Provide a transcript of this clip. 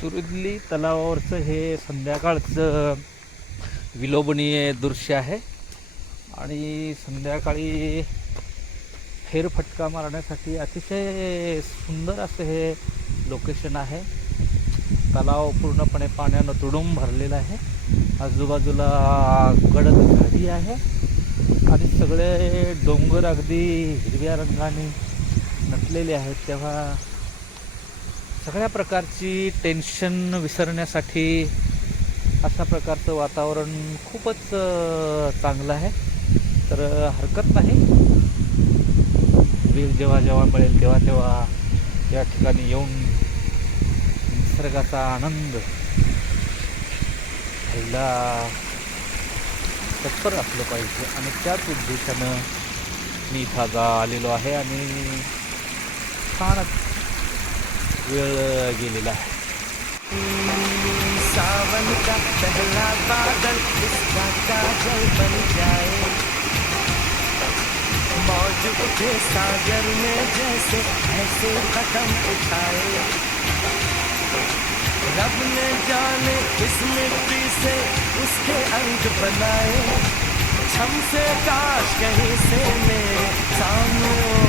सुरुली तलावावरचं हे संध्याकाळचं विलोभनीय दृश्य आहे आणि संध्याकाळी फेरफटका मारण्यासाठी अतिशय सुंदर असं हे लोकेशन आहे. तलाव पूर्णपणे पाण्यानं तुडूंब भरलेला आहे. आजूबाजूला गडद झाडी आहे आणि सगळे डोंगर अगदी हिरव्या रंगाने नटलेले आहेत. तेव्हा सगळ्या प्रकारची टेन्शन विसरण्यासाठी अशा प्रकारचं वातावरण खूपच चांगलं आहे. तर हरकत नाही, वेळ जेव्हा जेव्हा मिळेल तेव्हा तेव्हा या ठिकाणी येऊन निसर्गाचा आनंद घ्यायला तत्पर असलं पाहिजे आणि त्याच उद्देशानं मी इथं आलेलो आहे आणि छानच वेळ गेलेला आहे. सावन का पहला बादल इसका काजल बन जाए, मौज उठे सागर में जैसे ऐसे कदम उठाए, रब ने जाने किस मिट्टी से उसके अंग बनाए, छम से काश कहीं से मेरे सामने